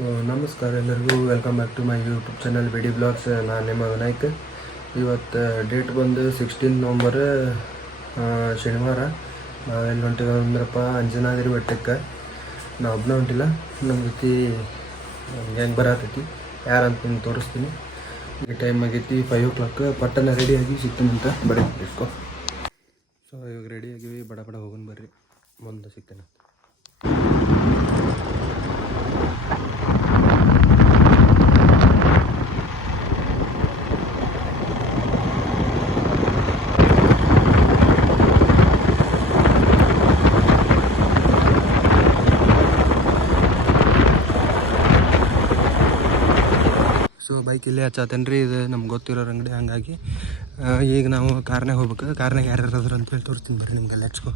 So ನಮಸ್ಕಾರ ಎಲ್ಲರಿಗೂ, welcome back to my YouTube channel BD blogs. ನಾನು ನಿಮ್ಮ ವಿನಾಯಕ್. ಇವತ್ತು ಡೇಟ್ ಬಂದು 16 ನವಂಬರ್ ಶನಿವಾರ. ನಾವೆಲ್ಲಿ ಹೊಂಟಿವಿ ಅಂದ್ರಪ್ಪ ಅಂಜನಾದ್ರಿ ಬೆಟ್ಟಕ್ಕೆ. ನಾವು ಒಬ್ಬನೇ ಹೊಂಟಿಲ್ಲ, ನಮ್ಮ ಜೊತೆ ಹೆಂಗೆ ಬರತೈತಿ ಯಾರಂತ ನಿಮ್ಗೆ ತೋರಿಸ್ತೀನಿ. ಈಗ ಟೈಮ್ ಆಗೈತಿ 5 o'clock. ಪಟ್ಟಣ ರೆಡಿಯಾಗಿ ಸಿಗ್ತೀನಂತ ಬರೀ ಇಟ್ಕೊ. ಸೊ ಇವಾಗ ರೆಡಿ ಆಗಿವಿ, ಬಡ ಬಡ ಹೋಗೋಣ ಬರ್ರಿ, ಮುಂದೆ ಸಿಗ್ತೇನೆ. ಸೊ ಬೈಕ್ ಇಲ್ಲೇ ಹಚ್ಚಾತೇನೆ ರೀ, ಇದು ನಮ್ಗೆ ಗೊತ್ತಿರೋ ಅಂಗಡಿ. ಹಾಗಾಗಿ ಈಗ ನಾವು ಕಾರ್ನಾಗ ಹೋಗ್ಬೇಕು. ಕಾರ್ನಾಗ ಯಾರ್ಯಾರು ಅದ್ರ ಅಂತೇಳಿ ತೋರಿಸ್ತೀನಿ ಬರ್ರಿ ನಿಮ್ಗೆಲ್ಲ. ಹಚ್ಕೊ,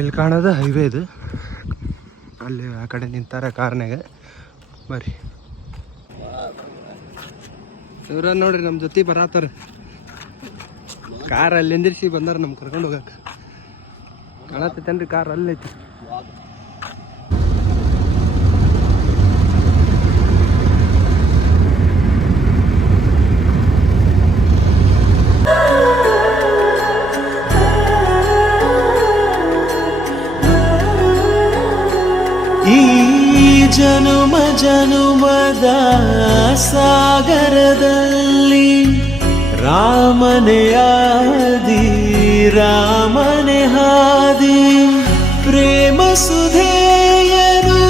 ಇಲ್ಲಿ ಕಾಣೋದು ಹೈವೇ ಇದು. ಅಲ್ಲಿ ಆ ಕಡೆ ನಿಂತಾರ ಕಾರ್ನಾಗ. ಬರ್ರಿ ಇವ್ರ ನೋಡ್ರಿ ನಮ್ಮ ಜೊತೆ ಬರತ್ತಾರ. ಕಾರ್ ಅಲ್ಲಿ ನಿಂದಿರ್ಸಿ ಬಂದಾರ ನಮ್ಗೆ ಕರ್ಕೊಂಡು ಹೋಗಕ್ಕೆ. ಕಾಣತ್ತೈತೇನ್ರಿ ಕಾರ್ ಅಲ್ಲೈತಿ. ಈ ಜನುಮ ಜನುಮದ ಸಾಗರದಲ್ಲಿ ರಾಮನೆ ಆದಿ, ರಾಮನೆ ಹಾದಿ. ಪ್ರೇಮ ಸುಧೆಯನು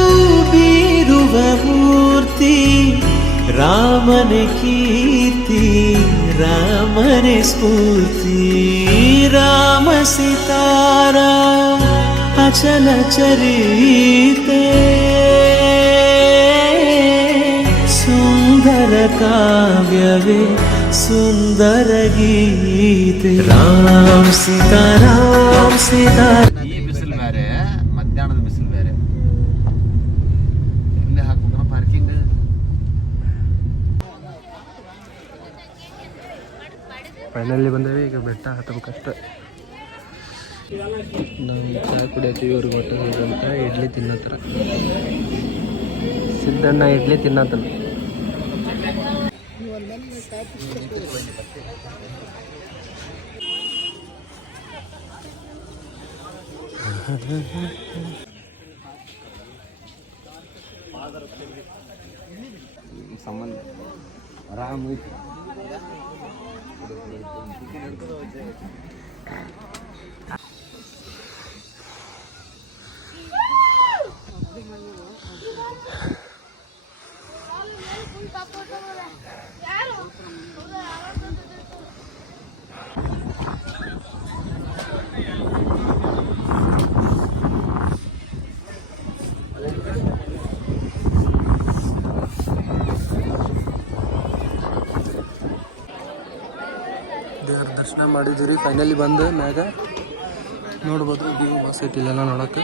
ಬೀರುವ ಮೂರ್ತಿ, ರಾಮನೆ ಕೀರ್ತಿ, ರಾಮನೆ ಸ್ಫೂರ್ತಿ. ರಾಮ ಸಿತಾರ ಅಚಲ ಚರಿತೆ, ಸುಂದರ ಕಾವ್ಯವೇ ಸುಂದರ ಗೀತೆ. ರಾಮ್ ಸೀತಾ ರಾಮ್ ಸೀತಾ. ಈ ಬಿಸಿಲು ಬೇರೆ, ಮಧ್ಯಾಹ್ನದ ಬಿಸಿಲು ಬೇರೆ. ಎಲ್ಲಿ ಹಾಕ್ಬೇಕಮ್ಮ ಪಾರ್ಕಿಂಗ್? ಫೈನಲ್ಲಿ ಬಂದೇವಿ. ಈಗ ಬೆಟ್ಟ ಹತ್ತಬೇಕಷ್ಟ. ನಾವು ಚಹಾ ಕುಡಿಯತ್ತೀವಿ. ಇವ್ರಿಗೆ ಹೊಟ್ಟೆ ಅಂತ ಇಡ್ಲಿ ತಿನ್ನತ್ತಾರ. ಸಿದ್ದಣ್ಣ ಇಡ್ಲಿ ತಿನ್ನತ್ತಲ್ಲ. ಸಂಬಂಧ ಆರಾಮ ದೇವ್ರ ದರ್ಶನ ಮಾಡಿದ್ದೀವಿ. ಫೈನಲಿ ಬಂದು ಮ್ಯಾಗ ನೋಡ್ಬೋದು. ವ್ಯೂ ಮಸ್ತ್ ಐತಿ ಇಲ್ಲೆಲ್ಲ ನೋಡಕ್ಕೆ.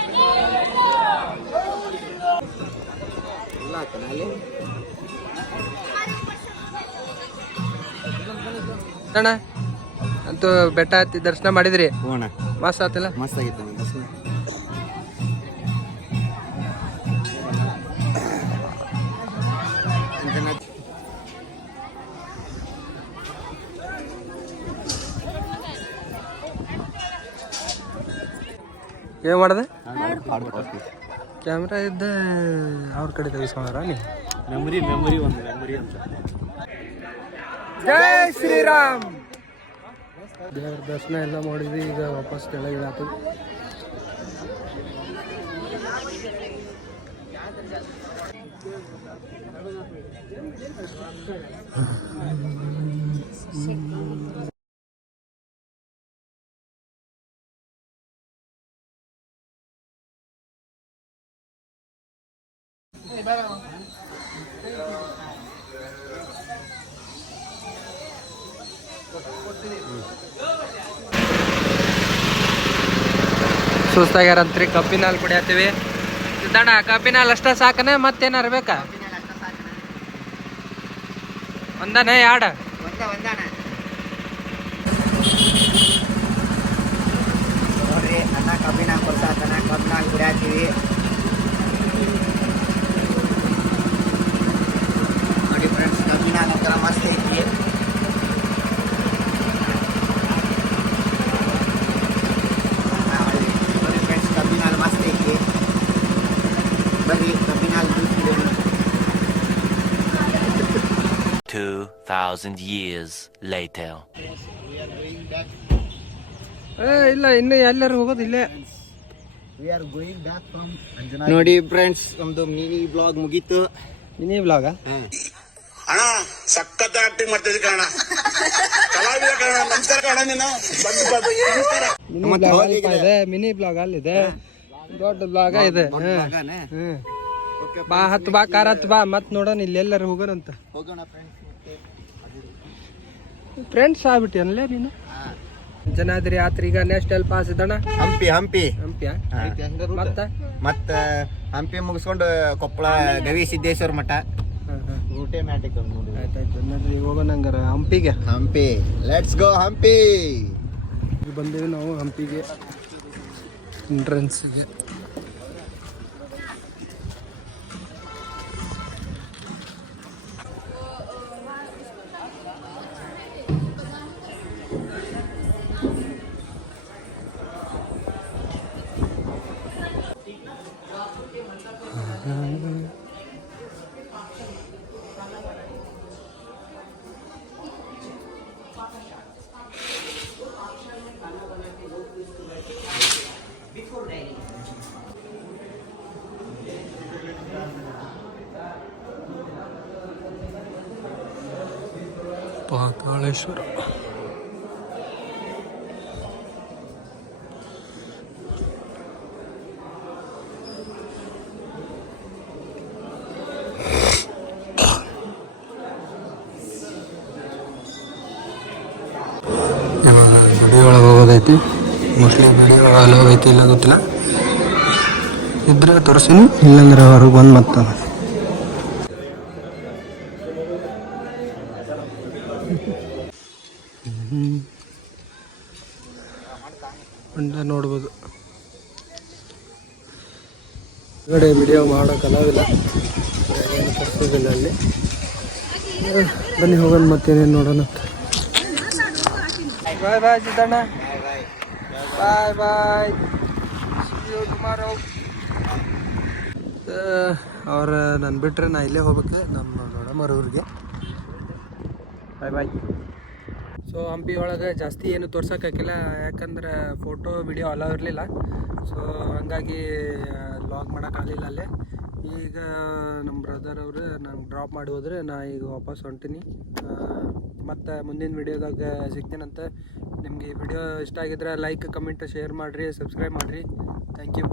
ಅಣ್ಣ ಅಂತೂ ಬೆಟ್ಟ ಹತ್ತಿ ದರ್ಶನ ಮಾಡಿದ್ರಿ, ಮಸ್ತ್ ಆತಿಲ್ಲ? ಮಸ್ತ್ ಆಗಿತ್ತು ದರ್ಶನ. ಏನು ಮಾಡಿದೆ? ಕ್ಯಾಮ್ರಾ ಇದ್ದ ಅವ್ರ ಕಡೆ ತೆಗಿಸ್ಕೊಂಡ್ರ ನೀವು? ಮೆಮೊರಿ ಒಂದು ಮೆಮೊರಿ ಅಂತ. ಜೈ ಶ್ರೀರಾಮ್. ದೇವ್ರ ದರ್ಶನ ಎಲ್ಲ ಮಾಡಿದ್ವಿ. ಈಗ ವಾಪಸ್ ಕೆಳಗಿಡಾತು. ಸುಸ್ತಾಗ್ಯಾರಂತ್ರಿ. ಕಬ್ಬಿನ ಹಾಲು ಕುಡಿಯತ್ತೀವಿ. ಸಿದ್ದಣ್ಣ ಕಬ್ಬಿನ ಹಾಲು ಅಷ್ಟ ಸಾಕನೆ ಮತ್ತೇನಾರು ಬೇಕಾ? ಒಂದನೇ ಎರಡು ನೋಡ್ರಿ ಅನ್ನ ಕಬ್ಬಿನ ಕೊಡ್ಸಾತನ, ಕಬ್ಬಿನ ಕುಡಿಯಾತೀವಿ. ಬರ್ರಿ ಕಬ್ಬಿನ ಹಾಲು ಜ್ಯೂಸ್ ಕುಡಿಯೋಣ. 2,000 years later. ಇಲ್ಲ ಇನ್ನು ಎಲ್ಲರೂ ಹೋಗೋದು ಇಲ್ಲೇ. ನೋಡಿ ಫ್ರೆಂಡ್ಸ್, ನಮ್ದು ಮಿನಿ ಬ್ಲಾಗ್ ಮುಗೀತು. ಮಿನಿ ಬ್ಲಾಗ ಅಣ್ಣ ಸಖತ್ ಆಕ್ಟಿಂಗ್ ಮಾಡ್ತಿದ್ದೆ ಕಣ, ಕಲಾವಿದ ಕಣ. ನಮಸ್ಕಾರ ಕಣ, ನೀನು ಮಿನಿ ಬ್ಲಾಗ್ ಅಲ್ಲಿದೆ, ದೊಡ್ಡ ಬ್ಲಾಗ ಇದೆ. ಬಾ ಹತ್ತು ಬಾ, ಕಾರ್ ಹತ್ತು ಬಾ, ಮತ್ ನೋಡೋಣ ಇಲ್ಲಿ ಎಲ್ಲರೂ ಹೋಗೋಣಂತ. ಹೋಗೋಣ ಫ್ರೆಂಡ್ಸ್ ಆಗ್ಬಿಟ್ಟಿ ಅಲ್ಲೇ ನೀನು. ಜನಾದ್ರಿ ಯಾತ್ರೆ ಈಗ ನೆಕ್ಸ್ಟ್ ಎಲ್ಲಿ ಪಾಸ್ ಇದ್ದಣ್ಣ? ಹಂಪಿ ಹಂಪಿಯ ಮತ್ತ ಹಂಪಿ ಮುಗಿಸ್ಕೊಂಡು ಕೊಪ್ಪಳ ಗವಿಸಿದ್ದೇಶ್ವರ ಮಠ. ಆಯ್ತಾಯ್ತು ನೋಡ್ರಿ, ಹೋಗೋಣ ಹಂಗಾರ ಹಂಪಿಗೆ. Hampi, let's go Hampi. ಬಂದೇವಿ ನಾವು ಹಂಪಿಗೆ ಎಂಟ್ರೆನ್ಸ್ಗೆ. ಪಾತಾಳೇಶ್ವರ. ಇವಾಗ ಗಡಿ ಒಳಗೆ ಹೋಗೋದೈತಿ. ಮೋಸ್ಟ್ಲಿ ಗಡಿ ಒಳಗೆ ಅಲ್ಲಿ ಹೋಗೈತಿ ಇಲ್ಲ ಗೊತ್ತಿಲ್ಲ. ಇದ್ರೆ ತೋರಿಸ್ತೀನಿ, ಇಲ್ಲಾಂದ್ರೆ ಹೊರಗೆ ಬಂದು ಮತ್ತೆ ಹೊಂಡ ನೋಡ್ಬೋದು. ಹೊರಗಡೆ ವಿಡಿಯೋ ಮಾಡೋ ಕಲಾವಿಲ್ಲ, ಏನು ತೋರಿಸೋದಿಲ್ಲ ಅಲ್ಲಿ. ಬನ್ನಿ ಹೋಗೋಣ ಮತ್ತೇನೇನು ನೋಡೋಣ. ಬಾಯ್ ಬಾಯ್ ಸಿದ್ದಣ್ಣ, ಬಾಯ್ ಬಾಯ್, ಟುಮಾರೋ. ಅವ್ರ ನಾನು ಬಿಟ್ರೆ ನಾ ಇಲ್ಲೇ ಹೋಗ್ಬೇಕು ನಮ್ಮ ದೊಡ್ಡಮ್ಮರ ಊರಿಗೆ. ಬಾಯ್ ಬಾಯ್. ಸೊ ಹಂಪಿ ಒಳಗೆ ಜಾಸ್ತಿ ಏನು ತೋರ್ಸೋಕ್ಕಾಗಿಲ್ಲ, ಯಾಕಂದ್ರೆ ಫೋಟೋ ವಿಡಿಯೋ ಅಲೋ ಇರಲಿಲ್ಲ. ಸೊ ಹಾಗಾಗಿ ಲಾಗ್ ಮಾಡೋಕ್ಕಾಗಲಿಲ್ಲ ಅಲ್ಲೇ. ಈಗ ನಮ್ಮ ಬ್ರದರ್ ಅವರು ನಂಗೆ ಡ್ರಾಪ್ ಮಾಡಿ ಹೋದ್ರೆ ನಾ ಈಗ ವಾಪಸ್ ಹೊಂಟೀನಿ. ಮತ್ತು ಮುಂದಿನ ವಿಡಿಯೋದಾಗ ಸಿಗ್ತೀನಂತೆ. ನಿಮಗೆ ಈ ವಿಡಿಯೋ ಇಷ್ಟ ಆಗಿದ್ರೆ ಲೈಕ್, ಕಮೆಂಟ್, ಶೇರ್ ಮಾಡಿರಿ, ಸಬ್ಸ್ಕ್ರೈಬ್ ಮಾಡಿರಿ. Thank you.